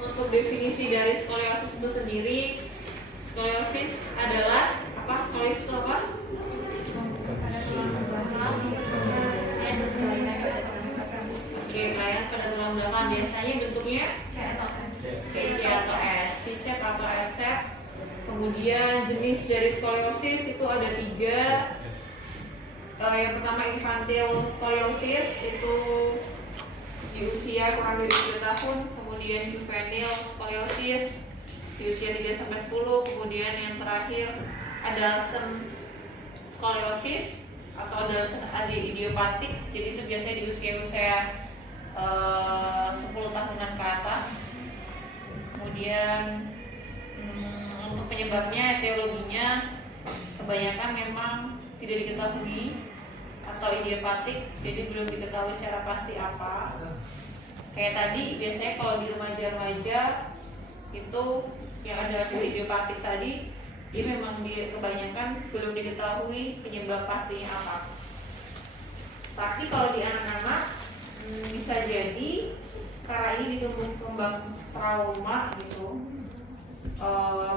untuk definisi dari skoliosis itu sendiri, skoliosis adalah apa? Skoliosis itu apa? Oke, kelainan pada tulang belakang biasanya bentuknya C atau S, C-shape atau S-shape. Kemudian jenis dari skoliosis itu ada 3. Yang pertama infantile scoliosis, itu di usia kurang dari 3 tahun. Kemudian juvenile scoliosis di usia 3-10. Kemudian yang terakhir adolescent scoliosis atau adolescent idiopatik. Jadi itu biasanya di usia-usia 10 tahunan ke atas. Kemudian untuk penyebabnya, etiologinya kebanyakan memang tidak diketahui atau idiopatik, jadi belum diketahui secara pasti apa. Kayak tadi biasanya kalau di remaja-remaja itu yang ada idiopatik tadi, dia memang kebanyakan belum diketahui penyebab pastinya apa. Tapi kalau di anak-anak bisa jadi karena ini ditumbuh kembang trauma gitu.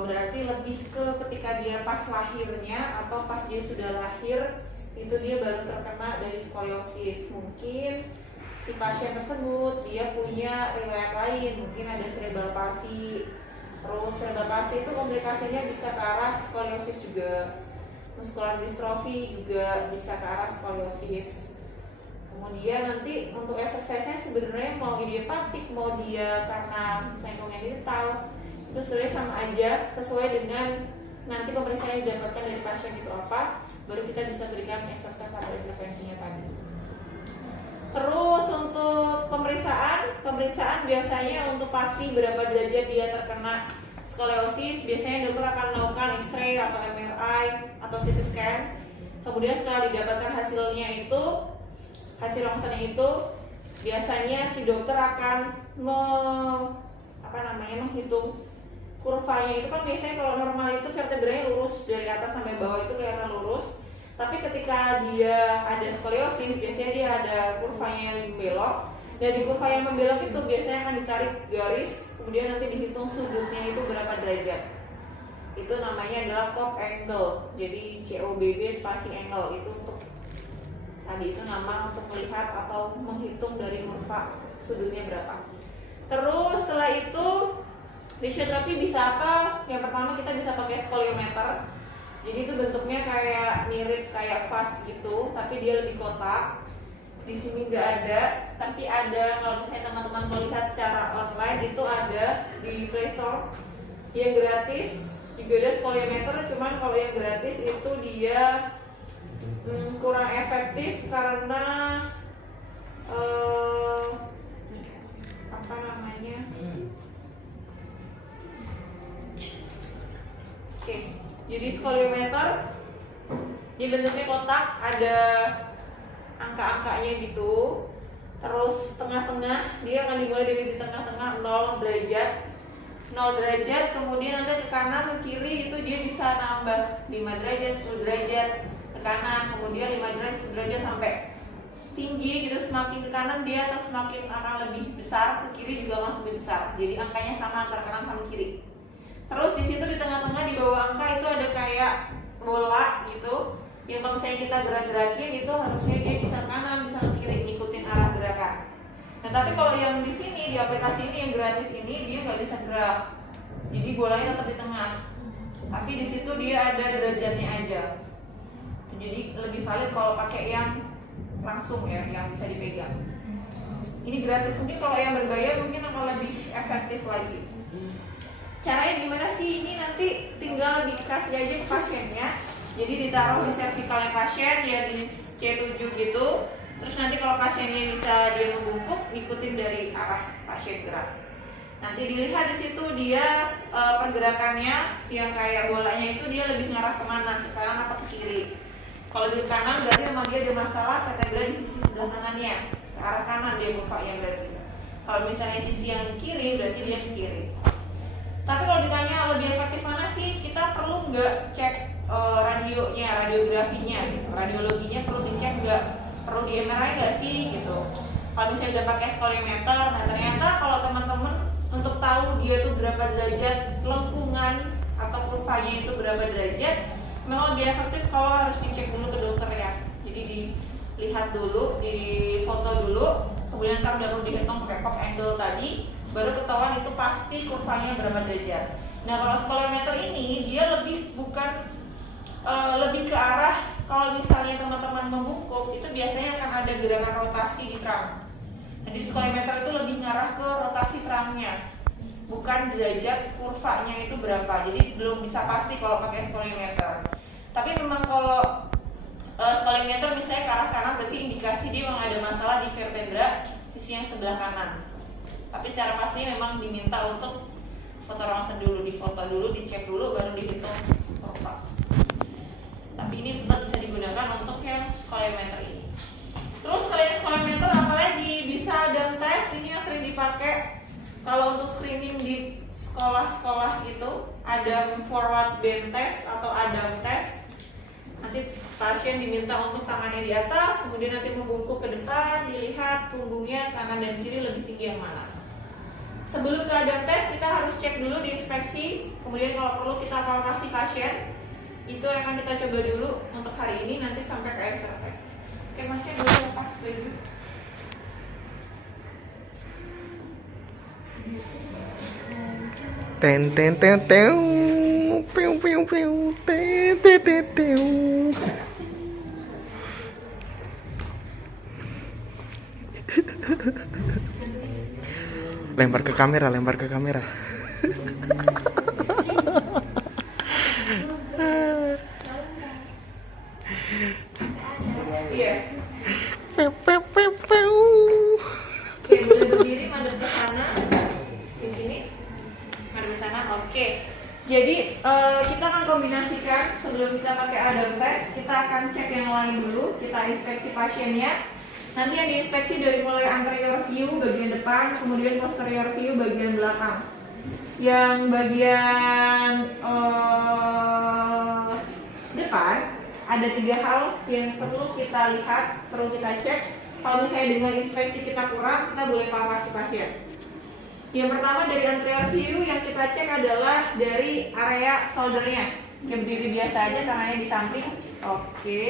Berarti lebih ke ketika dia pas lahirnya atau pas dia sudah lahir itu dia baru terkena dari skoliosis. Mungkin si pasien tersebut dia punya riwayat lain, mungkin ada cerebral palsy. Terus cerebral palsy itu komplikasinya bisa ke arah skoliosis juga. Muscular dystrophy juga bisa ke arah skoliosis. Kemudian nanti untuk exercise-nya sebenarnya mau idiopatik, mau dia karena senggongnya digital, itu sebenarnya sama aja sesuai dengan nanti pemeriksaan yang didapatkan dari pasien itu apa, baru kita bisa berikan exercise atau intervensinya tadi. Terus untuk pemeriksaan biasanya untuk pasti berapa derajat dia terkena skoliosis, biasanya dokter akan melakukan X-ray atau MRI atau CT scan. Kemudian setelah didapatkan hasilnya itu, hasil rongsennya itu, biasanya si dokter akan menghitung kurvanya. Itu kan biasanya kalau normal itu vertebranya lurus dari atas sampai bawah itu kelihatan lurus. Tapi ketika dia ada skoliosis, biasanya dia ada kurvanya yang membelok. Dan di kurva yang membelok itu biasanya akan ditarik garis, kemudian nanti dihitung sudutnya itu berapa derajat. Itu namanya adalah top angle. Jadi COBB spacing angle itu untuk tadi itu nama untuk melihat atau menghitung dari kurva sudutnya berapa. Terus setelah itu fisioterapi bisa apa? Yang pertama kita bisa pakai skoliometer. Jadi itu bentuknya kayak mirip kayak vas gitu, tapi dia lebih kotak. Di sini nggak ada, tapi ada kalau misalnya teman-teman melihat secara online itu ada di Play Store yang gratis. Juga ada skoliometer, cuman kalau yang gratis itu dia kurang efektif karena jadi skoliometer di bentuknya kotak, ada angka-angkanya gitu. Terus tengah-tengah dia akan dimulai dari di tengah-tengah 0 derajat. 0 derajat, kemudian nanti ke kanan ke kiri itu dia bisa nambah 5 derajat, 10 derajat ke kanan, kemudian 5 derajat, 10 derajat sampai tinggi gitu. Semakin ke kanan dia akan semakin akan lebih besar, ke kiri juga langsung lebih besar. Jadi angkanya sama antara kanan sama kiri. Terus di situ di tengah-tengah di bawah angka itu ada kayak bola gitu. Yang kalau misalnya kita gerak-gerakin itu harusnya dia bisa ke kanan, bisa ke kiri, ngikutin arah gerakan. Nah tapi kalau yang di sini di aplikasi ini yang gratis ini dia nggak bisa gerak. Jadi bolanya tetap di tengah. Tapi di situ dia ada derajatnya aja. Jadi lebih valid kalau pakai yang langsung ya, yang bisa dipegang. Ini gratis, mungkin kalau yang berbayar mungkin akan lebih efektif lagi. Caranya gimana sih? Ini nanti tinggal dikasih aja ke pasiennya. Jadi ditaruh di cervicalnya pasien ya di C7 gitu. Terus nanti kalau pasiennya bisa dia membungkuk, ngikutin dari arah pasien gerak. Nanti dilihat di situ dia pergerakannya yang kayak bolanya itu dia lebih ngarah kemana, ke kanan apa ke kiri. Kalau di kanan berarti memang dia ada masalah vertebra di sisi sebelah kanannya, ke arah kanan dia bengkaknya berarti. Kalau misalnya sisi yang di kiri berarti dia ke kiri. Tapi kalau ditanya lebih efektif mana sih, kita perlu nggak cek radionya, radiografinya, gitu. Radiologinya perlu dicek nggak, perlu di MRI nggak sih gitu. kalau misalnya udah pakai skoliometer. Nah ternyata kalau teman-teman untuk tahu dia tuh berapa derajat lengkungan atau kurvanya itu berapa derajat, memang lebih efektif kalau harus dicek dulu ke dokter ya. Jadi dilihat dulu, di foto dulu, kemudian ntar baru dihitung pakai pop angle tadi, baru ketahuan itu pasti kurvanya berapa derajat. Nah kalau skoliometer ini dia lebih lebih ke arah, kalau misalnya teman-teman membungkuk itu biasanya akan ada gerakan rotasi di trunk. Jadi skoliometer itu lebih ngarah ke rotasi trunknya, bukan derajat kurvanya itu berapa. Jadi belum bisa pasti kalau pakai skoliometer. Tapi memang kalau skoliometer misalnya ke arah kanan, berarti indikasi dia memang ada masalah di vertebra sisi yang sebelah kanan. Tapi secara pasti memang diminta untuk foto ronsen dulu, difoto dulu, dicek dulu, baru dihitung kurva. Tapi ini tetap bisa digunakan untuk yang skoliometer ini. Terus selain skoliometer apalagi bisa Adam test, ini yang sering dipakai kalau untuk screening di sekolah-sekolah itu, Adam forward bend test atau Adam test. Nanti pasien diminta untuk tangannya di atas, kemudian nanti membungkuk ke depan, dilihat punggungnya kanan dan kiri lebih tinggi yang mana. Sebelum ke Adam test kita harus cek dulu diinspeksi, kemudian kalau perlu kita evaluasi pasien. Itu yang akan kita coba dulu untuk hari ini, nanti sampai ke exercise. Oke, masih boleh lepas baju. Ten ten ten ten, piu piu piu, ten ten ten ten. Lempar ke kamera, lempar ke kamera. Iya. Pew pew pew pew. Oke, boleh berdiri, madep ke sana. Di sini. Madep ke sana. Oke. Jadi kita akan kombinasikan sebelum kita pakai Adam test, kita akan cek yang lain dulu, kita inspeksi pasiennya. Nanti yang diinspeksi dari mulai anterior view bagian depan, kemudian posterior view bagian belakang. Yang bagian depan ada 3 hal yang perlu kita lihat, perlu kita cek. Kalau misalnya dengan inspeksi kita kurang, kita boleh evaluasi pasien. Yang pertama dari anterior view yang kita cek adalah dari area shouldernya. Yang berdiri biasa aja, tangannya di samping. Oke.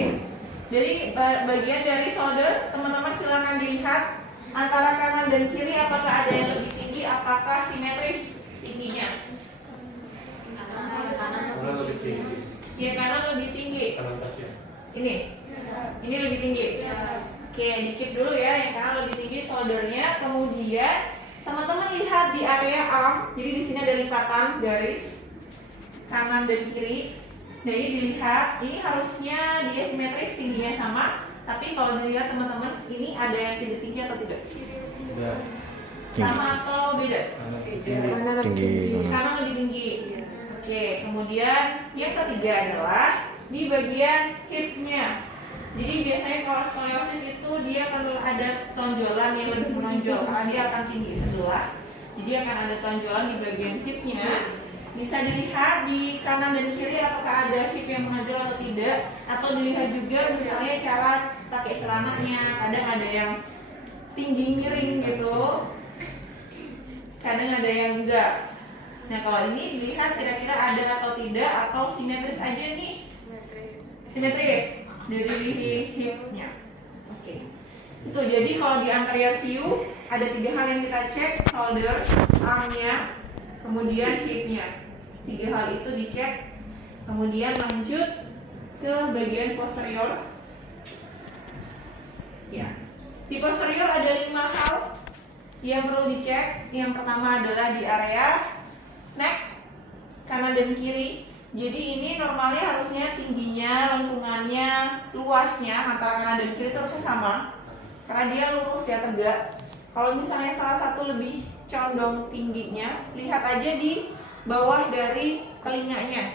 Jadi bagian dari shoulder, teman-teman silakan dilihat antara kanan dan kiri apakah ada yang lebih tinggi, apakah simetris tingginya. Kanan lebih tinggi. Ya kanan lebih tinggi. Kanan pasien. Ini lebih tinggi. Oke, dikit dulu ya, yang kanan lebih tinggi shouldernya. Kemudian teman-teman lihat di area arm, jadi di sini ada lipatan garis kanan dan kiri. Jadi dilihat, ini harusnya dia simetris, tingginya sama. Tapi kalau dilihat teman-teman, ini ada yang tidak tinggi atau tidak? Tidak. Sama atau beda? Tinggi. Kanan lebih tinggi. Oke, kemudian yang ketiga adalah di bagian hipnya. Jadi biasanya kalau skoliosis itu dia akan ada tonjolan yang lebih menonjol karena dia akan tinggi sebelah. Jadi akan ada tonjolan di bagian hipnya. Bisa dilihat di kanan dan kiri apakah ada hip yang menonjol atau tidak. Atau dilihat juga misalnya cara pakai celananya. Kadang ada yang tinggi miring gitu, kadang ada yang enggak. Nah kalau ini dilihat kira-kira ada atau tidak, atau simetris aja nih. Simetris dari hipnya. Oke. Itu jadi kalau di anterior view ada 3 hal yang kita cek: shoulder, armnya, kemudian hipnya. 3 hal itu dicek. Kemudian lanjut ke bagian posterior. Ya. Di posterior ada 5 hal yang perlu dicek. Yang pertama adalah di area neck, kanan dan kiri. Jadi ini normalnya harusnya tingginya, lengkungannya, luasnya antara kanan dan kiri itu harusnya sama. Karena dia lurus ya, tegak. Kalau misalnya salah satu lebih condong tingginya, lihat aja di bawah dari telinganya.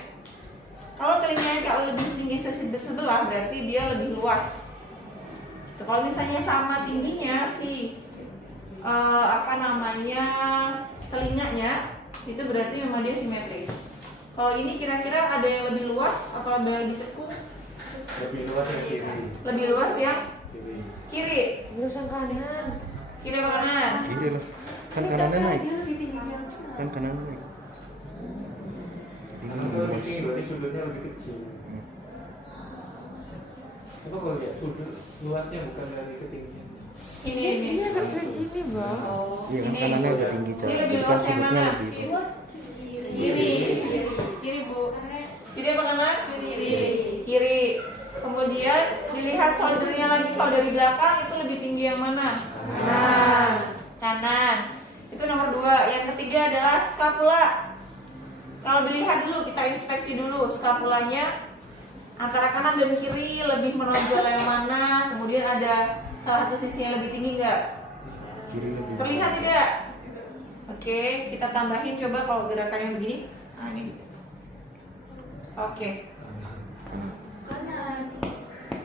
Kalau telinganya kalau lebih tinggi sebelah, berarti dia lebih luas. Kalau misalnya sama tingginya si telinganya, itu berarti memang dia simetris. Kalau ini kira-kira ada yang lebih luas atau ada yang dicekung? Lebih luas yang kiri. Lebih luas yang Kiri. kiri. Jurusan kanan. Kiri apa kanan? Kiri lah. Kan kanannya naik. Kan kanannya naik. Ini Karena kalau di luas. sini berarti sudutnya lebih kecil. Coba kalau lihat sudut luasnya bukan dari ketinggian. Ini. agak kayak gini, Bang. Oh, Iya kan ini. kanannya agak tinggi Cak. Ini lebih Jadi kan luas yang sudutnya mana? lebih. Kiri. Kiri, Bu. Kiri apa kanan? Kiri. Kemudian dilihat shouldernya lagi, kalau dari belakang itu lebih tinggi yang mana? Kanan. Itu nomor 2. Yang ketiga adalah scapula. Kalau dilihat dulu, kita inspeksi dulu scapulanya antara kanan dan kiri lebih menonjol yang mana. Kemudian ada salah satu sisi yang lebih tinggi nggak? Kiri lebih. Terlihat tidak? Oke, kita tambahin coba kalau gerakannya begini. Nah, ini. Oke.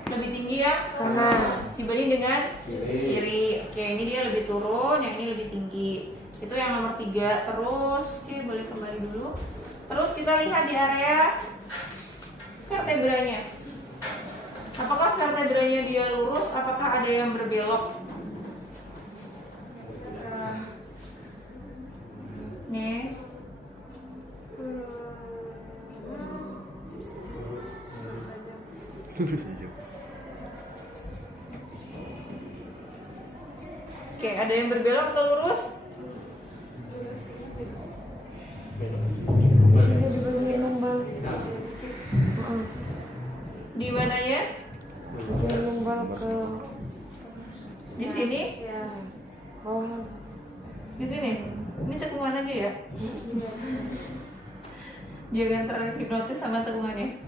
Lebih tinggi ya? Kanan. Dibanding dengan Kiri. kiri. Oke, ini dia lebih turun, yang ini lebih tinggi. Itu yang nomor 3. Terus, oke, boleh kembali dulu. Terus kita lihat di area vertebranya. Apakah vertebranya dia lurus? Apakah ada yang berbelok? Nih. Lurus aja. Oke, ada yang berbelok atau lurus? Di sini di bagian lumbal. Di mananya? Bagian lumbal ke Di sini? ya. Bawah. Di sini? Ini cekungan aja ya? Jangan terhipnotis sama cekungannya.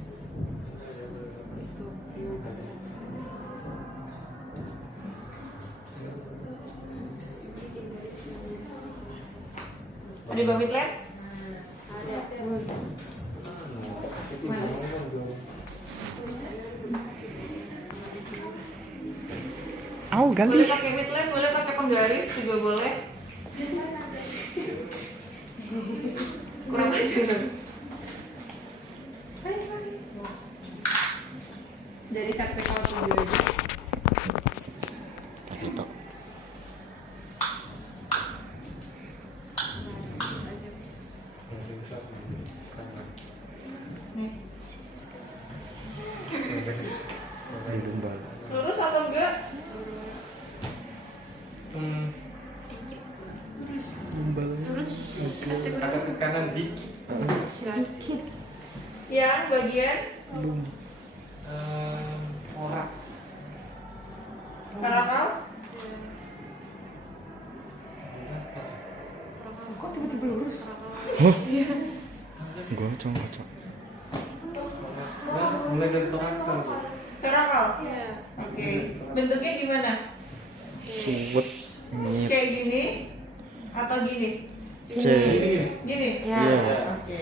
Ada Bang Mitlet? Au Boleh gali. pakai midline, boleh pakai penggaris juga boleh. Kurang aja. Dari KPK video aja. Gitu. Nih. Di lumbal. Lurus atau enggak? Lumbalnya. Agak ke kanan dikit. Sedikit. Yang bagian Orak. karakal. Kok tiba-tiba lurus? Gua cocok. Nah, mulai dari torakal. Karakal. Oke. Bentuknya gimana? Suwet. C gini atau gini? C. Gini. Ya. Iya. Oke.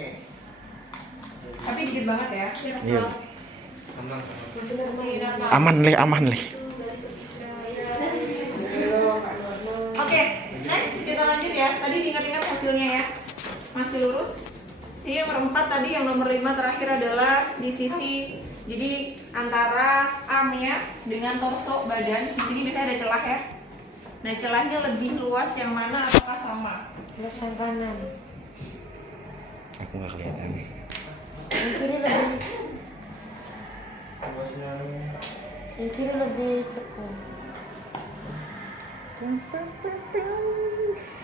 Tapi dikit banget ya. Iya. Aman. Aman leh. Oke, next kita lanjut ya. Tadi diingat-ingat hasilnya ya. Masih lurus. Ini yang nomor 4 tadi, yang nomor 5 terakhir adalah di sisi, jadi antara armnya dengan torso badan. Di sini biasanya ada celah ya. Nah, celahnya lebih luas yang mana apakah sama? Terus yang kanan. Aku nggak kelihatan. Yang kiri lebih Luasnya yang kiri lebih cekung.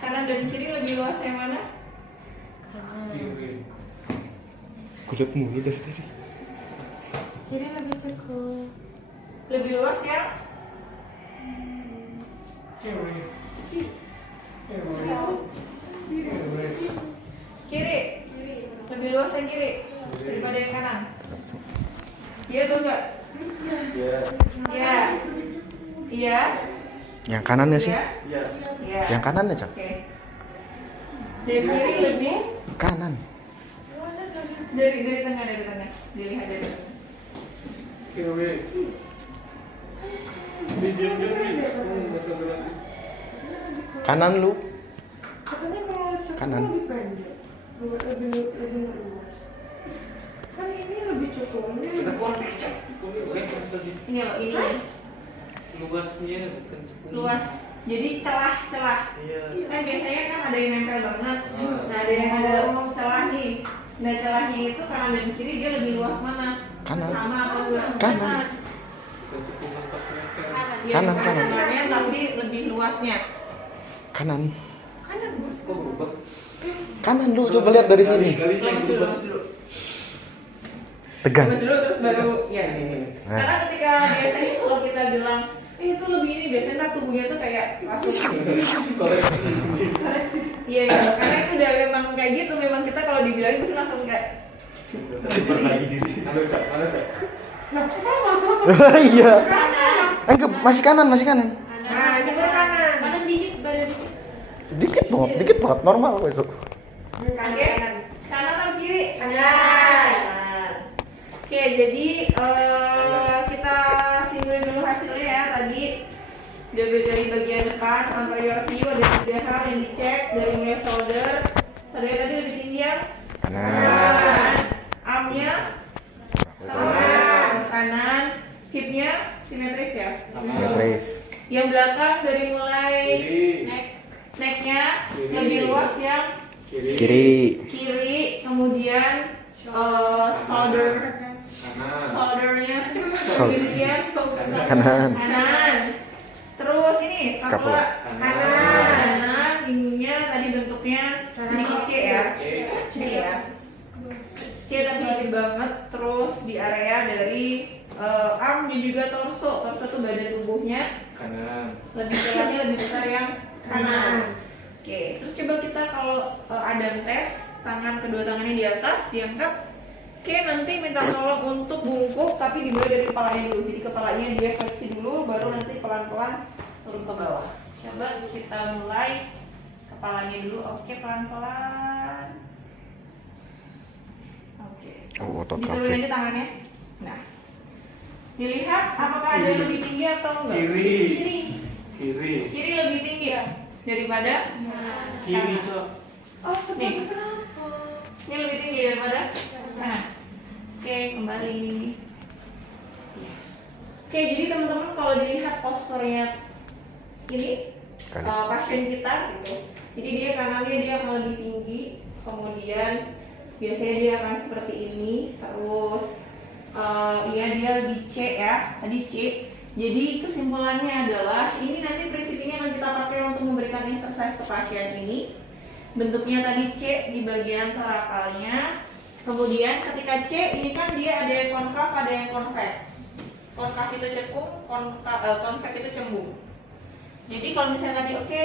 Kanan dan kiri lebih luas yang mana? Kanan. kiri. Kulit mulu dari tadi. Kiri lebih cekung. Lebih luas ya? Kiri. Lebih luas yang kiri daripada yang kanan. Iya atau enggak? Iya. Iya. Iya. Yang kanannya sih. Iya. Iya. Iya. Yang kanannya Cak. Oke. Dari kiri lebih Kanan. dari tengah. Dilihat dari tengah. Kiri. Diam. Kanan lu. Katanya kalau cekung Kanan. lebih pendek. Lebih luas. Kan ini lebih cekung. Ini lebih Ini loh, ini luasnya bukan cekung. luas. Jadi celah-celah. Iya. Kan biasanya kan ada yang nempel banget. Nah, ada yang ada celah nih. Nah, celahnya itu kanan dan kiri dia lebih luas mana? Kanan. Sama apa enggak? Kanan. Bukan cekungan 4 meter. Iya, Kanan, bukan kanan. sebelahnya, tapi lebih luasnya. Kanan. Kok berubah? Kanan lu coba lihat dari sini. Galinya Lemes dulu, berubah. lemes dulu. Tegang. Lemes dulu terus baru ya. Nah. Karena ketika biasanya kalau kita bilang itu lebih ini, biasanya ntar tubuhnya tuh kayak langsung Koreksi. iya, karena itu udah memang kayak gitu, memang kita kalau dibilangin pasti langsung kayak Lagi diri. Halo, Cak. Halo, Cak. nah, kok sama? Iya. Kanan. Masih kanan, masih kanan. Nah, ini kan kanan. Badan dikit, badan dikit. Dikit banget normal besok. Oke, kanan atau kiri? Kanan. Oke, jadi kita simpulin dulu hasilnya ya. Tadi dari bagian depan anterior view ada 3 hal yang dicek dari mulai shoulder. Shoulder tadi lebih tinggi ya? Kanan. Armnya kanan. Hipnya simetris ya? Simetris. Yang belakang dari mulai Kiri. necknya Kiri. lebih luas yang Kiri. kiri, kemudian shoulder Kanan. shouldernya Shoulder. kemudian Kanan. kanan. Terus ini Scapula. kanan. Ininya tadi bentuknya sedikit C ya. C ya. C tapi dikit banget. Terus di area dari arm dan juga torso. Torso itu badan tubuhnya Kanan. lebih celahnya lebih besar yang kanan. Oke, terus coba kita kalau ada tes tangan, kedua tangannya di atas diangkat. Oke, nanti minta tolong untuk bungkuk tapi dimulai dari kepalanya dulu. Jadi kepalanya dia fleksi dulu, baru nanti pelan-pelan turun ke bawah. Coba kita mulai kepalanya dulu. Oke, pelan-pelan. Oke. Oh, otot Diturunin kaki. aja tangannya. Nah, dilihat apakah ada yang lebih tinggi atau enggak? Kiri. Kiri. Kiri. Kiri lebih tinggi ya daripada Kiri, Cok. oh nih. Ini lebih tinggi daripada kanan. Oke, kembali. Oke, jadi teman-teman kalau dilihat posturnya ini pasien kita gitu. Jadi dia kanannya dia akan lebih tinggi, kemudian biasanya dia akan seperti ini, terus ya dia lebih C ya, tadi C. Jadi kesimpulannya adalah ini nanti prinsip ini akan kita pakai untuk memberikan exercise ke pasien ini. Bentuknya tadi C di bagian torakalnya. Kemudian ketika C ini kan dia ada yang konkav, ada yang konvex. Konkav itu cekung, konvex itu cembung. Jadi kalau misalnya tadi oke,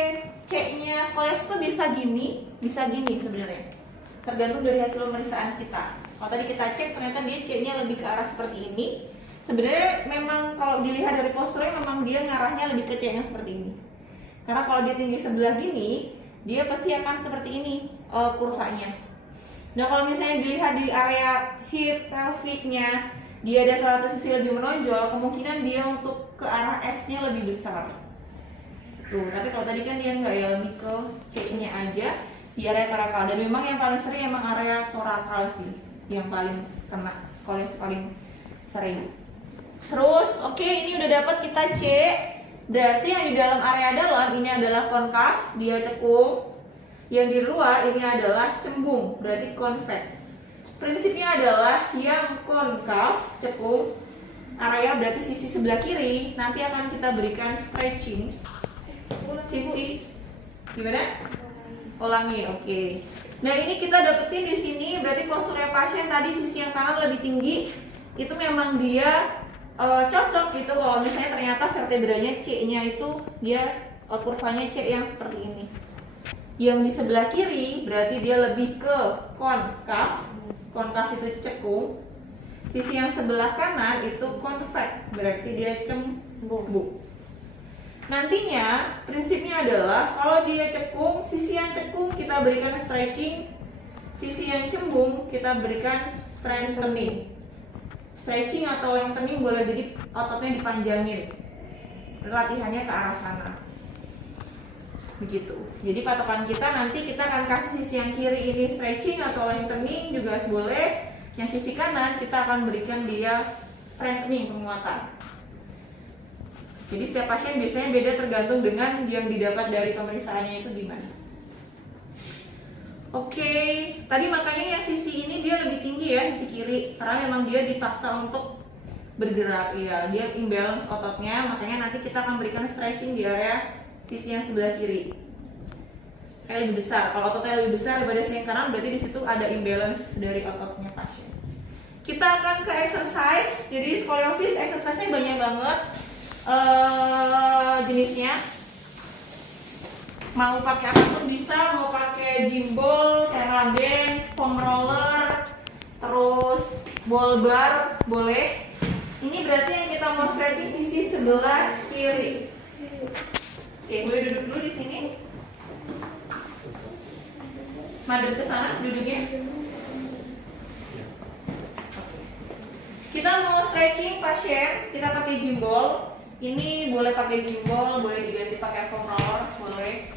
C-nya scoliosis itu bisa gini sebenarnya. Tergantung dari hasil pemeriksaan kita. Kalau tadi kita cek ternyata dia C-nya lebih ke arah seperti ini. Sebenarnya memang kalau dilihat dari posturnya memang dia ngarahnya lebih ke C yang seperti ini. Karena kalau dia tinggi sebelah gini, dia pasti akan seperti ini kurvanya. Nah kalau misalnya dilihat di area hip, pelviknya, dia ada salah satu sisi lebih menonjol, kemungkinan dia untuk ke arah S-nya lebih besar. Tuh, tapi kalau tadi kan dia nggak ya, lebih ke C-nya aja di area torakal. Dan memang yang paling sering emang area torakal sih, yang paling kena scoliosis paling sering. Terus, oke, ini udah dapat kita C. Berarti yang di dalam area dalam ini adalah konkav, dia cekung. Yang di luar ini adalah cembung, berarti konvex. Prinsipnya adalah yang konkav, cekung, area berarti sisi sebelah kiri, nanti akan kita berikan stretching. Sisi gimana? Ulangi, oke. Nah ini kita dapetin di sini, berarti posturnya pasien tadi sisi yang kanan lebih tinggi, itu memang dia cocok gitu. Kalau misalnya ternyata vertebranya C-nya itu dia kurvanya C yang seperti ini. Yang di sebelah kiri berarti dia lebih ke konkav. Konkav itu cekung. Sisi yang sebelah kanan itu konvex, berarti dia cembung. Nantinya prinsipnya adalah kalau dia cekung, sisi yang cekung kita berikan stretching, sisi yang cembung kita berikan strengthening. Stretching atau lengthening boleh jadi ototnya dipanjangin. Latihannya ke arah sana. Begitu. Jadi patokan kita nanti kita akan kasih sisi yang kiri ini stretching atau lengthening juga boleh. Yang sisi kanan kita akan berikan dia strengthening, penguatan. Jadi setiap pasien biasanya beda tergantung dengan yang didapat dari pemeriksaannya itu gimana. Oke, tadi makanya yang sisi ini dia lebih tinggi ya, sisi kiri, karena memang dia dipaksa untuk bergerak ya, dia imbalance ototnya, makanya nanti kita akan berikan stretching di area sisi yang sebelah kiri. Kayak lebih besar, kalau ototnya lebih besar daripada sisi yang kanan berarti di situ ada imbalance dari ototnya pasien. Kita akan ke exercise, jadi skoliosis exercise-nya banyak banget jenisnya. Mau pakai apapun bisa, mau pakai gym ball, teraband, foam roller, terus ball bar boleh. Ini berarti yang kita mau stretching sisi sebelah kiri. Oke, boleh duduk dulu di sini. Madep ke sana duduknya. Kita mau stretching pasien, kita pakai gym ball. Ini boleh pakai gym ball, boleh diganti pakai foam roller, boleh.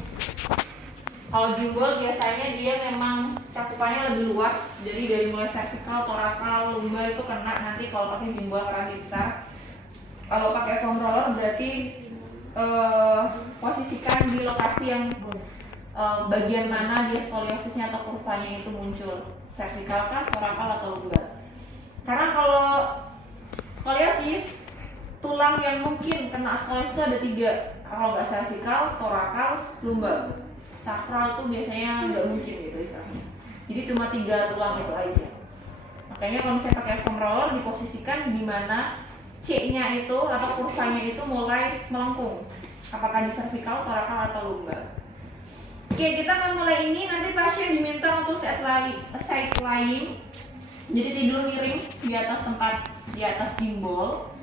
Kalau gym ball biasanya dia memang cakupannya lebih luas, jadi dari mulai cervical, thoracal, lumbar itu kena nanti kalau pakai gym ball karena dia besar. Kalau pakai foam roller berarti posisikan di lokasi yang bagian mana dia skoliosisnya atau kurvanya itu muncul, cervical kah, thoracal atau lumbar. Karena kalau skoliosis tulang yang mungkin kena skoliosis itu ada 3, kalau nggak cervical, thoracal, lumbar. Sakral tuh biasanya nggak mungkin gitu istilahnya. Jadi cuma 3 tulang itu aja. Makanya kalau misalnya pakai foam roller diposisikan di mana C-nya itu atau kurvanya itu mulai melengkung. Apakah di cervical, thoracal atau lumbar. Oke, kita akan mulai ini. Nanti pasien diminta untuk side lying. Jadi tidur miring di atas tempat, di atas gimbal.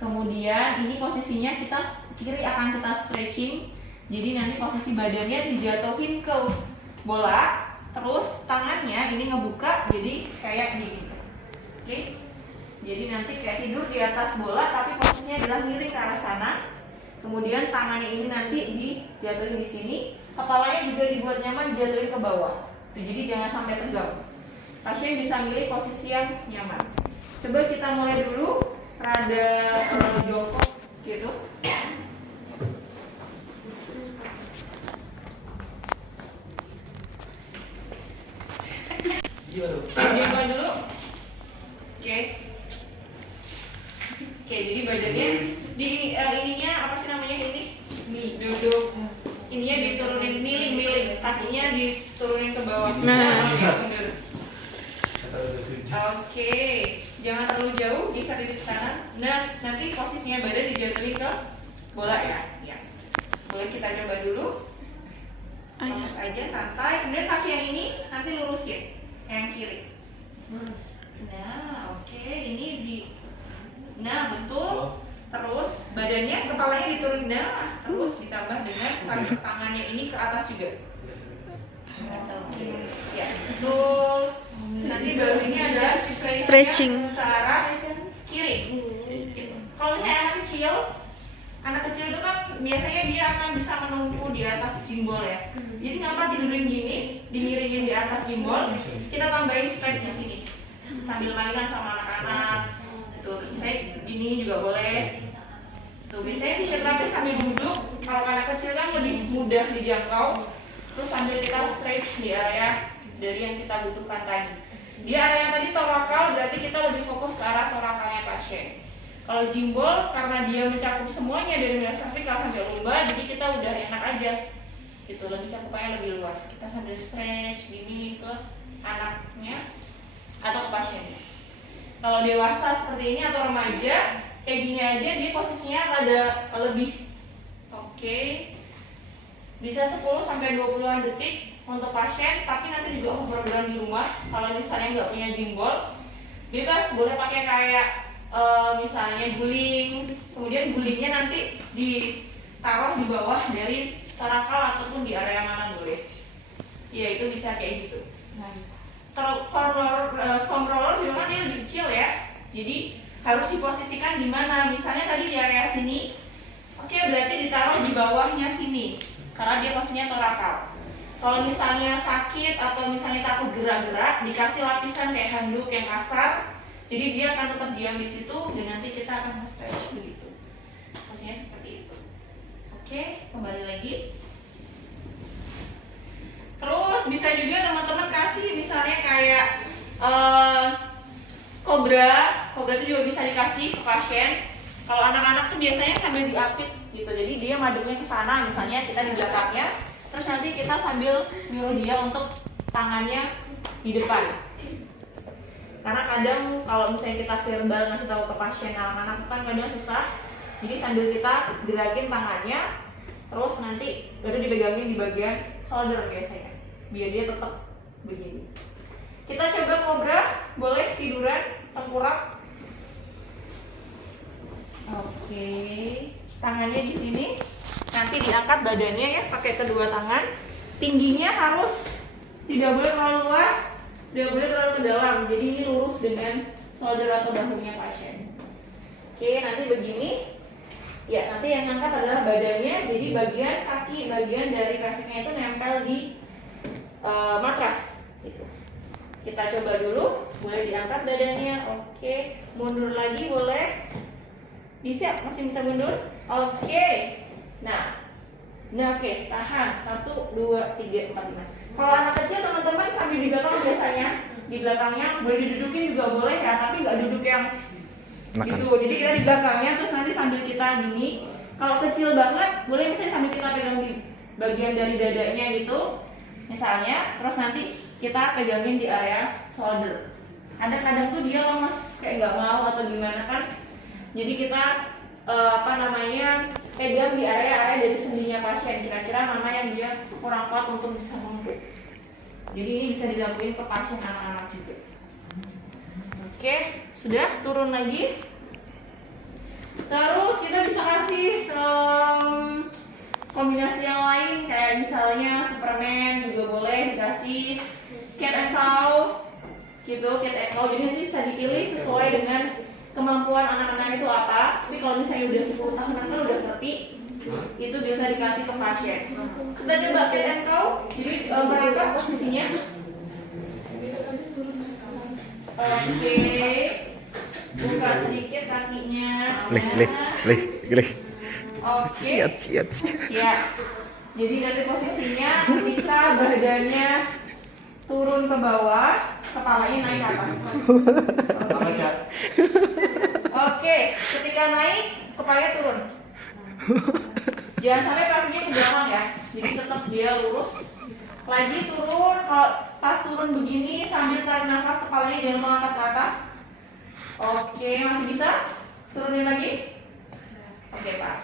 Kemudian ini posisinya kita kiri akan kita stretching. Jadi nanti posisi badannya dijatuhin ke bola, terus tangannya ini ngebuka jadi kayak gini. Oke. Jadi nanti kayak tidur di atas bola tapi posisinya adalah miring ke arah sana. Kemudian tangannya ini nanti dijatuhin di sini, kepalanya juga dibuat nyaman dijatuhin ke bawah. Jadi jangan sampai tegang. Pasien bisa milih posisi yang nyaman. Coba kita mulai dulu, rada jongkok gitu. Dibuat dulu. Oke. Oke, jadi badannya di ininya apa sih namanya ini? Duduk. Ininya diturunin miling, kakinya diturunin ke bawah. Nah. Oke, jangan terlalu jauh, bisa di kanan. Nah, nanti posisinya badan dijatuhin ke bola ya. Ya. Boleh kita coba dulu. Lepas aja santai. Kemudian kaki yang ini nanti lurusin, yang kiri. Nah, oke, ini di. Nah, betul. Terus badannya, kepalanya diturunin. Nah, terus ditambah dengan tangannya ini ke atas juga. Ya, betul. Nanti baru ini ada Stretching. ke arah kiri. Kalau misalnya anak kecil itu kan biasanya dia akan bisa menumpu di atas gimbal ya. Jadi ngapa tidurin gini, dimiringin di atas gimbal, kita tambahin stretch di sini sambil mainan sama anak-anak. Tuh, misalnya gini juga boleh. Tuh, biasanya fisioterapi sambil duduk. Kalau anak kecil kan lebih mudah dijangkau. Terus sambil kita stretch di area dari yang kita butuhkan tadi. Di area yang tadi thoracal berarti kita lebih fokus ke arah thorakalnya pasien. Kalau gimbal karena dia mencakup semuanya dari mulai cervical sampai lumbar, jadi kita udah enak aja. Gitu, lebih cakupannya lebih luas. Kita sambil stretch gini ke anaknya atau ke pasiennya. Kalau dewasa seperti ini atau remaja kayak gini aja, dia posisinya rada lebih. Oke. Bisa 10-20 detik untuk pasien, tapi nanti juga aku program di rumah. Kalau misalnya nggak punya gimbal, bebas boleh pakai kayak misalnya guling, kemudian gulingnya nanti ditaruh di bawah dari thoracal ataupun di area mana boleh. Ya itu bisa kayak gitu. Nah, foam roller juga kan dia lebih kecil ya, jadi harus diposisikan di mana. Misalnya tadi di area sini, oke, berarti ditaruh di bawahnya sini, karena dia posisinya thoracal. Kalau misalnya sakit atau misalnya takut gerak-gerak, dikasih lapisan kayak handuk yang kasar, jadi dia akan tetap diam di situ dan nanti kita akan stretch begitu. Posisinya seperti itu. Oke, kembali lagi. Terus bisa juga teman-teman kasih misalnya kayak kobra itu juga bisa dikasih ke pasien. Kalau anak-anak tuh biasanya sambil diapit gitu, jadi dia mademnya ke sana, misalnya kita di belakangnya, terus nanti kita sambil nyuruh dia untuk tangannya di depan. Karena kadang kalau misalnya kita verbal ngasih tahu ke pasien anak-anak kan kadang susah, jadi sambil kita gerakin tangannya, terus nanti baru dipegangin di bagian shoulder biasanya, biar dia tetap begini. Kita coba kobra, boleh tiduran, tengkurap. Oke, tangannya di sini, nanti diangkat badannya ya, pakai kedua tangan. Tingginya harus tidak boleh terlalu luas, tidak boleh terlalu ke dalam. Jadi ini lurus dengan shoulder atau bahunya pasien. Oke, nanti begini. Ya, nanti yang angkat adalah badannya. Jadi bagian kaki, bagian dari kakinya itu nempel di matras. Gitu. Kita coba dulu, boleh diangkat badannya. Oke, mundur lagi boleh. Bisa, masih bisa mundur. Oke. Nah, oke, tahan. 1, 2, 3, 4, 5. Kalau anak kecil teman-teman sambil di belakang biasanya, di belakangnya boleh didudukin juga boleh ya, tapi nggak duduk yang gitu. Jadi kita di belakangnya, terus nanti sambil kita gini. Kalau kecil banget, boleh misalnya sambil kita pegang di bagian dari dadanya gitu, misalnya. Terus nanti kita pegangin di area shoulder. Kadang-kadang tuh dia lemes, kayak nggak mau atau gimana kan. Jadi kita pegang di area dari sendinya pasien. Kira-kira mana yang dia kurang kuat untuk bisa ngempuk. Jadi ini bisa dilakuin ke pasien anak-anak juga. Oke, sudah turun lagi. Terus kita bisa kasih kombinasi yang lain, kayak misalnya Superman juga boleh dikasih, cat and cow gitu, cat and cow. Jadi nanti bisa dipilih sesuai dengan kemampuan anak-anak itu apa. Tapi kalau misalnya udah 10 tahun kan udah ngerti, itu bisa dikasih ke pasien. Kita coba cat and cow. Jadi merangkap posisinya. Oke, buka sedikit kakinya. Lih. Oke. Siap. Ya. Jadi nanti posisinya ketika badannya turun ke bawah, kepalanya naik ke atas. Oke, ketika naik, kepalanya turun. Jangan sampai kakinya ke belakang ya. Jadi tetap dia lurus. Lagi turun, kalau pas turun begini sambil tarik nafas, kepalanya jangan mengangkat ke atas. Oke, masih bisa? Turunin lagi. Oke, pas.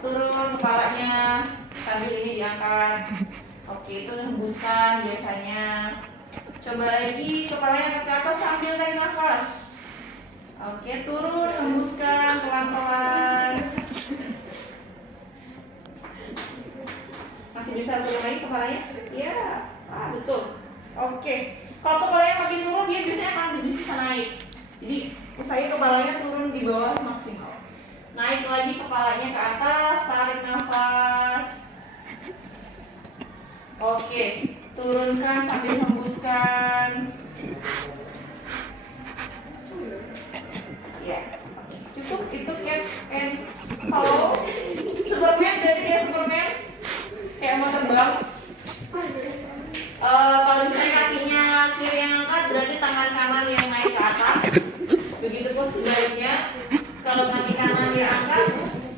Turun kepalanya sambil ini diangkat. Oke, itu hembuskan biasanya. Coba lagi, kepalanya angkat ke atas sambil tarik nafas. Oke, turun, hembuskan pelan-pelan. Masih bisa turun lagi kepalanya? Iya, betul. Oke, kalau kepalanya makin turun, dia biasanya akan bisa naik. Jadi, usahain kepalanya turun di bawah maksimal. Naik lagi kepalanya ke atas, tarik nafas. Oke, turunkan sambil hembuskan. Ya, cukup itu cat and cow. Superman, berarti dia Superman kayak mau terbang. Kalau misalnya kakinya kiri yang angkat, berarti tangan kanan yang naik ke atas. Begitu pun sebaliknya. Kalau kaki kanan dia angkat,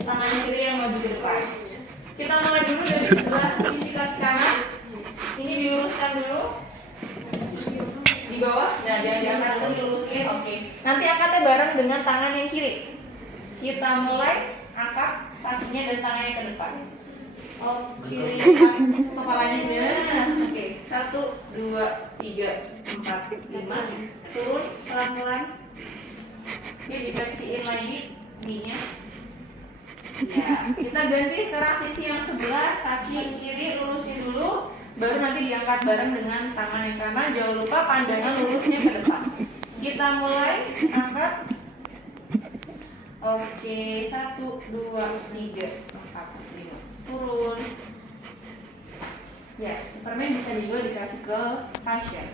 tangan kiri yang maju ke depan. Kita mulai dulu dari sebelah sisi kaki kanan. Ini diluruskan dulu di bawah. Nah, jangan diangkat dulu, dilurusin. Oke. Nanti angkatnya bareng dengan tangan yang kiri. Kita mulai angkat kakinya dan tangannya ke depan. Oke, kepalanya nah. Oke, 1, 2, 3, 4, 5. Turun pelan-pelan. Oke, difleksiin lagi ininya. Ya, kita ganti sekarang sisi yang sebelah, kaki kiri lurusin dulu, baru nanti diangkat bareng dengan tangan yang kanan. Jangan lupa pandangan lurusnya ke depan. Kita mulai angkat. Oke, 1, 2, 3, 4, 5. Turun. Ya, Superman bisa juga dikasih ke pasien.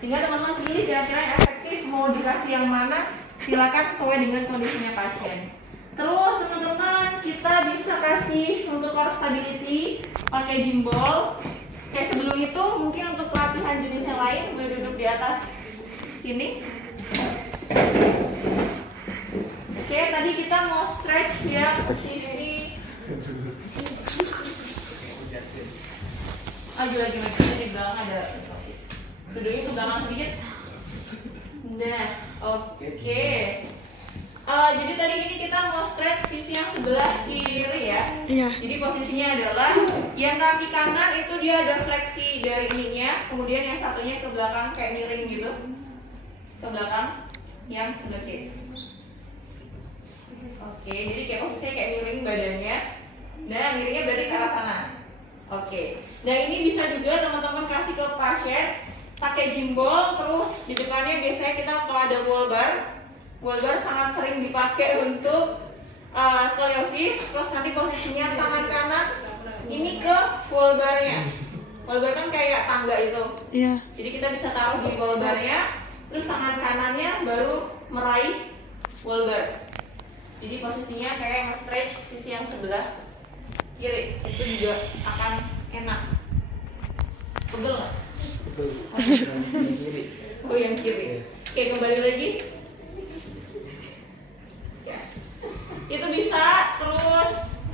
Tinggal teman-teman pilih kira-kira yang efektif, mau dikasih yang mana, silakan sesuai dengan kondisinya pasien. Terus teman-teman kita bisa kasih untuk core stability pakai gimbal. Kayak sebelum itu mungkin untuk pelatihan jenis yang lain boleh duduk di atas sini. Oke, tadi kita mau stretch ya posisi. Lagi di belakang ada. Duduknya ke belakang sedikit. Nah, oke. Jadi tadi ini kita mau stretch sisi yang sebelah kiri ya. Iya. Jadi posisinya adalah yang kaki kanan itu dia ada fleksi dari ininya, kemudian yang satunya ke belakang kayak miring gitu. Ke belakang yang sebelah kiri. Oke, jadi kayak posisinya kayak miring badannya. Nah, miringnya berarti ke arah sana. Oke. Nah, ini bisa juga teman-teman kasih ke pasien pakai gimbal, terus di depannya biasanya kita kalau ada wall bar. Wall bar sangat sering dipakai untuk skoliosis. Terus nanti posisinya tangan kanan ini ke wall barnya. Wall bar kan kayak tangga itu. Iya. Jadi kita bisa taruh di wall barnya, terus tangan kanannya baru meraih wall bar. Jadi posisinya kayak nge-stretch sisi yang sebelah kiri. Itu juga akan enak. Pegel nggak? Betul. Yang kiri. Oh, yang kiri. Oke, kembali lagi. Ya. Itu bisa terus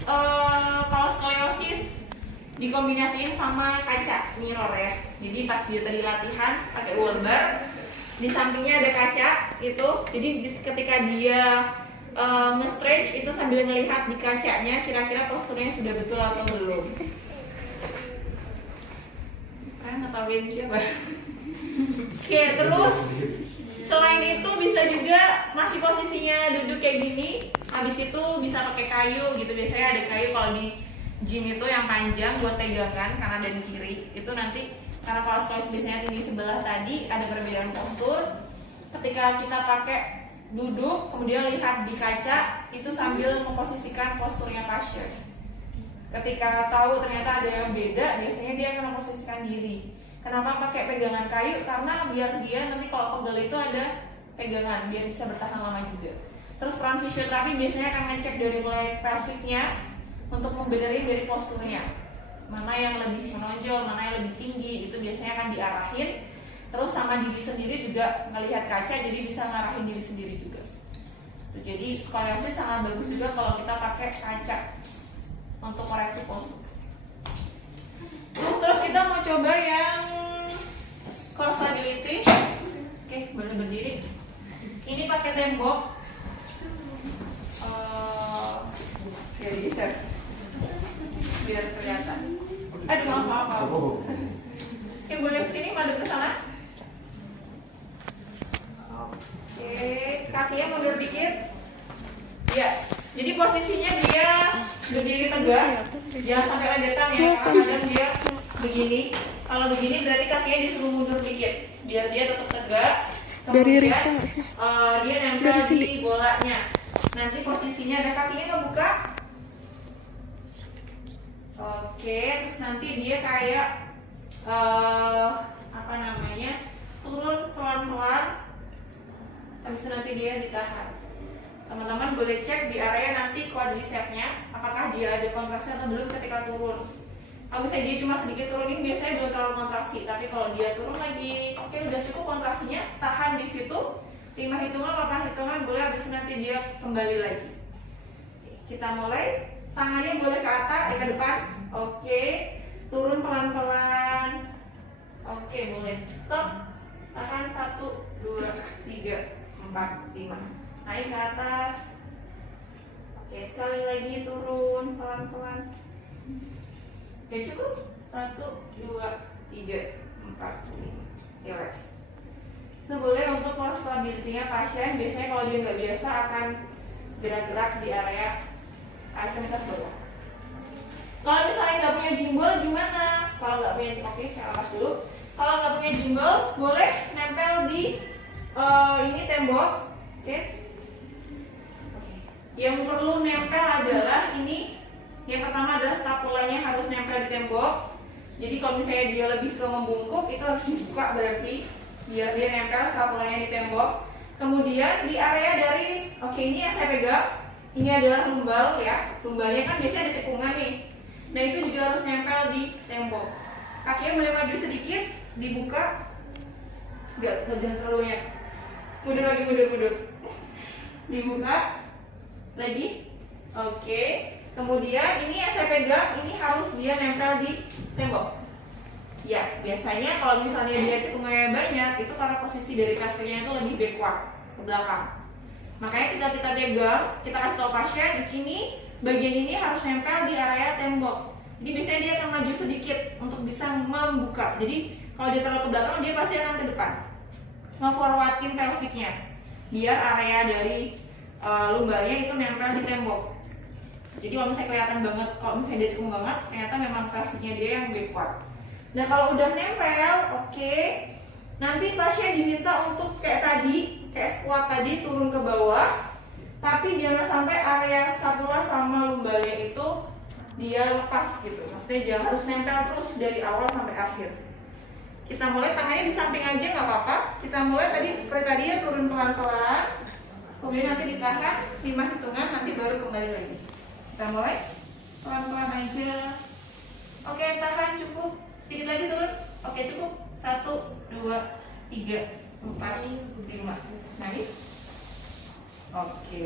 kalau skoliosis dikombinasiin sama kaca mirror ya. Jadi pas dia tadi latihan pakai wall bar, di sampingnya ada kaca itu. Jadi ketika dia nge-stretch itu sambil ngelihat di kacanya kira-kira posturnya sudah betul atau belum. Kalian ngetawain siapa? Oke, terus selain itu bisa juga masih posisinya duduk kayak gini. Habis itu bisa pakai kayu gitu. Biasanya ada kayu kalau di gym itu yang panjang buat pegangan kanan dan kiri. Itu nanti karena kalau skoliosis biasanya tinggi sebelah tadi ada perbedaan postur. Ketika kita pakai duduk kemudian lihat di kaca itu sambil memposisikan posturnya pasien. Ketika tahu ternyata ada yang beda, biasanya dia akan memposisikan diri. Kenapa pakai pegangan kayu? Karena biar dia nanti kalau pegel itu ada pegangan, biar bisa bertahan lama juga. Terus peran fisioterapi biasanya akan ngecek dari mulai pelviknya untuk membenerin dari posturnya. Mana yang lebih menonjol, mana yang lebih tinggi, itu biasanya akan diarahin. Terus sama diri sendiri juga melihat kaca, jadi bisa ngarahin diri sendiri juga. Jadi skoliosis sangat bagus juga kalau kita pakai kaca untuk koreksi postur. Terus kita mau coba yang core stability. Oke, baru berdiri. Ini pakai tembok. Biar bisa, biar kelihatan. Aduh, maaf. Oke, boleh kesini, madep ke sana. Oke, kakinya mundur dikit. Ya, jadi posisinya dia berdiri tegak, jangan sampai ledetan ya, karena kadang dia begini. Kalau begini berarti kakinya disuruh mundur dikit, biar dia tetap tegak. Kemudian dia nempel di bolanya. Nanti posisinya ada kakinya kebuka. Oke, terus nanti dia kayak turun pelan-pelan. Habis itu nanti dia ditahan. Teman-teman boleh cek di area nanti quadricepsnya apakah dia ada kontraksi atau belum ketika turun. Kalau misalnya dia cuma sedikit turunin biasanya belum terlalu kontraksi, tapi kalau dia turun lagi, oke udah cukup kontraksinya, tahan di situ 5 hitungan, 8 hitungan boleh, habis itu nanti dia kembali lagi. Kita mulai, tangannya boleh ke atas, ke depan, oke, turun pelan-pelan, oke boleh, stop, tahan 1, 2, 3, 4, 5. Naik ke atas. Oke, sekali lagi turun pelan-pelan. Oke, cukup. 1, 2, 3, 4, 5. Relax. Itu boleh untuk core stability-nya pasien. Biasanya kalau dia nggak biasa akan gerak-gerak di area ekstremitas bawah. Kalau misalnya nggak punya gimbal gimana? Kalau nggak punya, oke, saya lepas dulu. Kalau nggak punya gimbal, boleh nempel di ini tembok. Oke. Yang perlu nempel adalah ini. Yang pertama adalah scapulanya harus nempel di tembok. Jadi kalau misalnya dia lebih ke membungkuk, itu harus dibuka berarti biar dia nempel scapulanya di tembok. Kemudian di area dari, oke ini yang saya pegang, ini adalah lumbal ya. Lumbalnya kan biasanya ada cekungan nih. Nah itu juga harus nempel di tembok. Kakinya boleh maju sedikit, dibuka. Enggak jangan terlalu ya. Mundur lagi, mundur. Dibuka lagi. Oke. Kemudian ini yang saya pegang, ini harus dia nempel di tembok. Ya, biasanya kalau misalnya dia cekungannya banyak, itu karena posisi dari kakinya itu lebih backward, ke belakang. Makanya kita pegang, kita kasih tahu pasien, ini bagian ini harus nempel di area tembok. Jadi biasanya dia akan maju sedikit untuk bisa membuka. Jadi kalau dia terlalu ke belakang, dia pasti akan ke depan. Nge-forwardin pelviknya, biar area dari lumbalnya itu nempel di tembok. Jadi kalau misalnya kelihatan banget, kalau misalnya dia cekung banget, ternyata memang pelviknya dia yang backward. Nah kalau udah nempel, oke. Nanti pasien diminta untuk kayak tadi, kayak squat tadi, turun ke bawah. Tapi jangan sampai area scapula sama lumbalnya itu dia lepas gitu. Maksudnya jangan harus nempel terus dari awal sampai akhir. Kita mulai tangannya di samping aja nggak apa-apa. Kita mulai tadi seperti tadi ya, turun pelan-pelan. Kemudian nanti ditahan 5 hitungan, nanti baru kembali lagi. Kita mulai pelan-pelan aja. Oke, tahan cukup. Sedikit lagi turun. Oke, cukup. 1, 2, 3, 4, 5. Naik. Oke.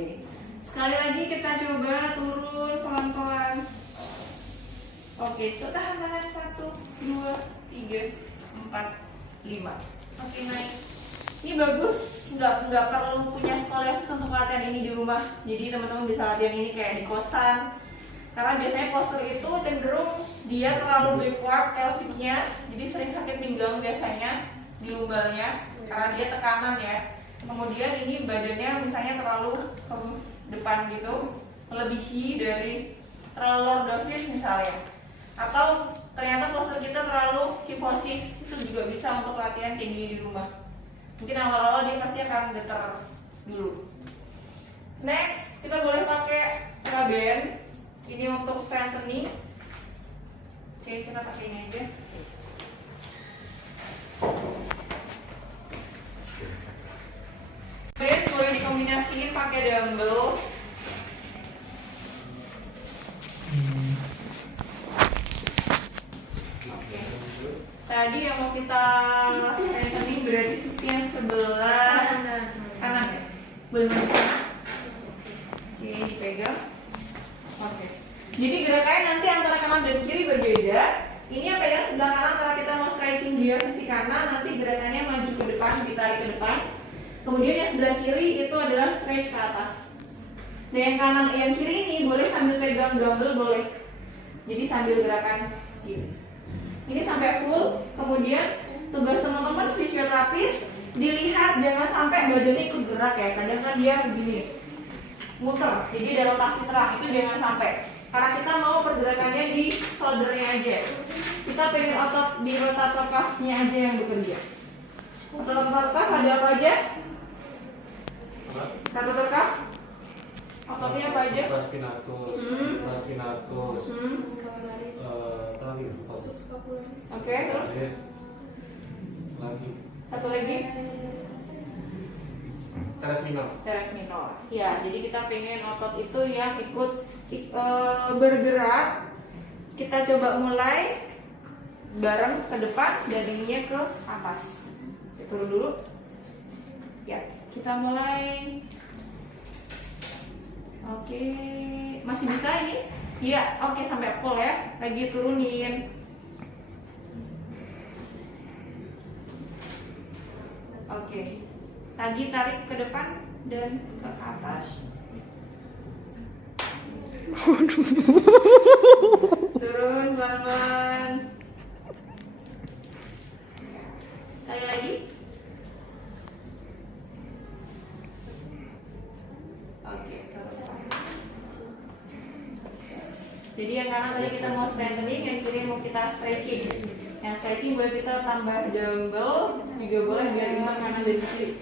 Sekali lagi kita coba turun pelan-pelan. Oke, tahan 1, 2, 3, 4, 5. Oke, naik. Ini bagus, nggak perlu punya skoliosis untuk latihan ini di rumah. Jadi teman-teman bisa latihan ini kayak di kosan. Karena biasanya postur itu cenderung dia terlalu backward pelviknya, jadi sering sakit pinggang biasanya di lumbalnya karena dia tekanan ya. Kemudian ini badannya misalnya terlalu ke depan gitu, melebihi dari terlalu lordosis misalnya. Atau ternyata postur kita terlalu kiposis, itu juga bisa untuk latihan kayak gini di rumah. Mungkin awal-awal dia pasti akan getar dulu. Next, kita boleh pakai band. Ini untuk strengthening. Oke, kita pakai ini aja. Band boleh dikombinasiin pakai dumbbell. Oke. Tadi yang mau kita strengthening berarti sisi yang sebelah kanan ya. Boleh maju. Oke, dipegang. Oke. Jadi gerakannya nanti antara kanan dan kiri berbeda. Ini yang pegang sebelah kanan antara kita mau stretching dia sisi kanan, nanti gerakannya maju ke depan, ditarik ke depan. Kemudian yang sebelah kiri itu adalah stretch ke atas. Nah yang kanan, yang kiri ini boleh sambil pegang dumbbell boleh. Jadi sambil gerakan gini. Ini sampai full. Kemudian tugas teman-teman fisioterapis dilihat jangan sampai badannya ikut gerak ya. Kadang kan dia begini, muter, jadi ada rotasi terang, itu jangan sampai. Karena kita mau pergerakannya di shouldernya aja. Kita pengen otot di rotator cuff-nya aja yang bekerja. Rotator cuff ada apa aja? Rotator cuff? Ototnya apa aja? Spinatus, spinatus, Oke, terus? lagi Satu lagi? teres minor. Teres minor. Ya, jadi kita pengen otot itu yang ikut bergerak. Kita coba mulai bareng ke depan dan ininya ke atas. Turun dulu. Ya, kita mulai. Oke, masih bisa ini? Iya, oke sampai full ya. Lagi turunin. Oke. Lagi tarik ke depan dan ke atas. Turun pelan-pelan. Sekali lagi. Oke, jadi yang kanan tadi kita mau strengthening, yang kiri mau kita stretching. Yang stretching boleh kita tambah dumbbell, juga boleh biar imbang kanan dan kiri.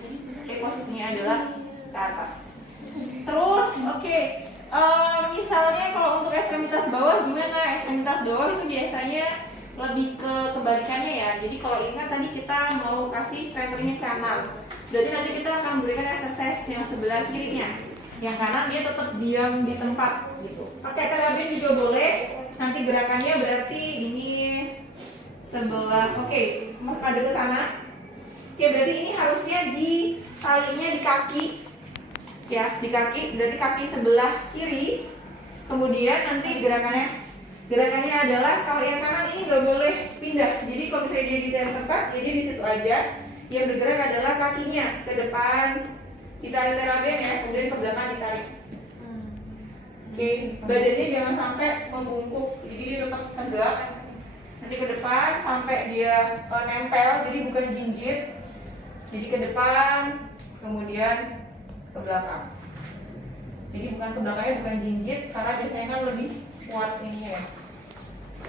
Oke, posisinya adalah ke atas. Terus, oke. Misalnya kalau untuk ekstremitas bawah gimana? Ekstremitas bawah itu biasanya lebih ke kebalikannya ya. Jadi kalau ini kan tadi kita mau kasih strengthening kanan. Berarti nanti kita akan memberikan exercise yang sebelah kirinya. yang kanan dia tetap diam di tempat gitu. Pakai teraben juga boleh. Nanti gerakannya berarti ini sebelah. Oke, ada ke sana. Oke, berarti ini harusnya di talinya di kaki. Ya, di kaki. Berarti kaki sebelah kiri. Kemudian nanti gerakannya adalah kalau yang kanan ini nggak boleh pindah. Jadi kalau misalnya dia di tempat, jadi di situ aja. Yang bergerak adalah kakinya ke depan, ditarik teraben ya, kemudian ke belakang ditarik. Oke, badannya jangan sampai membungkuk, jadi dia tetap tegak. Nanti ke depan sampai dia nempel, jadi bukan jinjit. Jadi ke depan, kemudian ke belakang. Jadi bukan ke belakangnya bukan jinjit, karena biasanya kan lebih kuat ini ya.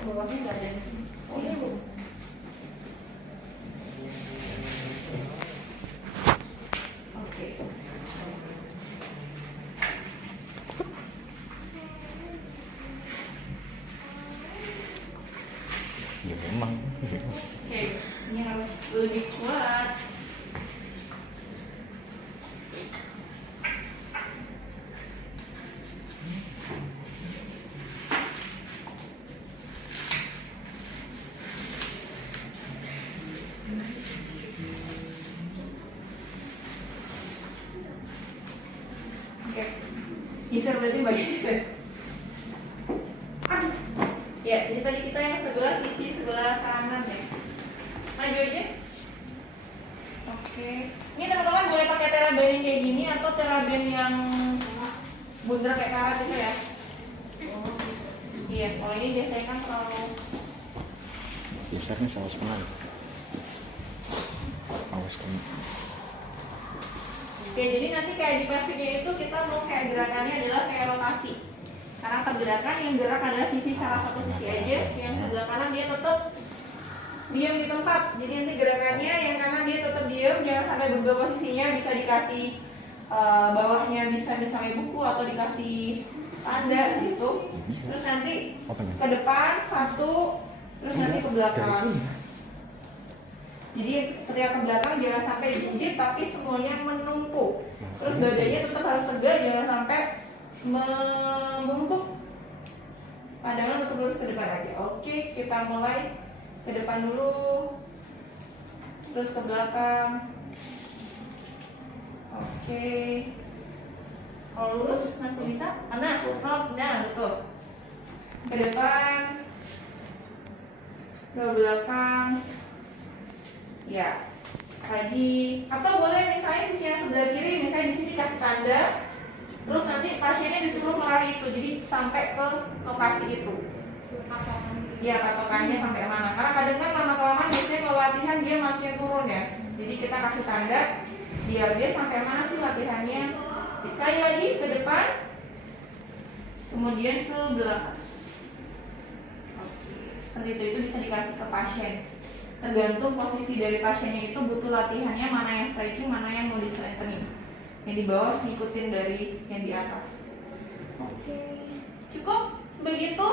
Bawahnya nggak ada. Oh iya, bagus. Oke. Ya memang. Oke, ini harus lebih kuat. Oke, geser berarti bagian geser. Ya, jadi tadi kita yang sebelah sisi sebelah kanan ya. Maju aja. Oke. Ini teman-teman boleh pakai teraben yang kayak gini atau teraben yang bundar kayak karat itu ya. Iya, kalau ini biasanya kan terlalu. Gesernya sama sekali. Awas kamu. Oke, jadi nanti kayak di pastinya itu kita mau kayak gerakannya adalah kayak rotasi. Karena pergerakan yang gerak adalah sisi salah satu sisi aja, yang sebelah kanan dia tetap diam di tempat. Jadi nanti gerakannya yang kanan dia tetap diam, jangan sampai berubah posisinya. Bisa dikasih bawahnya bisa misalnya buku atau dikasih tanda gitu. Terus nanti ke depan satu, terus nanti ke belakang. Jadi ketika ke belakang jangan sampai jinjit tapi semuanya menumpuk. Terus badannya tetap harus tegak, jangan sampai membungkuk. Pandangan tetap lurus ke depan aja. Oke, kita mulai ke depan dulu, terus ke belakang. Oke, kalau lurus masih bisa. Nah, betul. Ke depan, ke belakang. Ya, lagi. Atau boleh misalnya sisi yang sebelah kiri, misalnya di sini kasih tanda. Terus nanti pasiennya disuruh melari itu, jadi sampai ke lokasi itu. Ya, patokannya sampai mana? Karena kadang kan lama-kelamaan biasanya kalau latihan dia makin turun ya. Jadi kita kasih tanda biar dia sampai mana sih latihannya. Sekali lagi ke depan, kemudian ke belakang. Oke, seperti itu bisa dikasih ke pasien. Tergantung posisi dari pasiennya itu butuh latihannya mana yang stretching, mana yang mau di strengthening. Yang di bawah ngikutin dari yang di atas. Oke, cukup begitu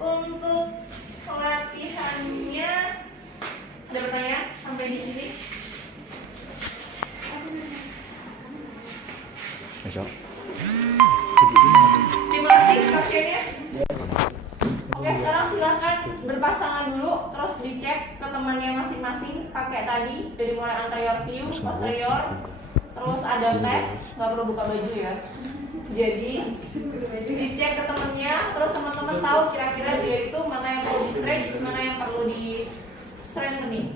untuk latihannya. Ada pertanyaan sampai di sini? Besok. Terima kasih pasiennya. Oke, sekarang silahkan berpasangan dulu, terus dicek ke temannya masing-masing pakai tadi dari mulai anterior view, posterior. Terus ada tes, nggak perlu buka baju ya. Jadi dicek ke temennya, terus teman-teman tahu kira-kira dia itu mana yang perlu di stretch, mana yang perlu di strengthening.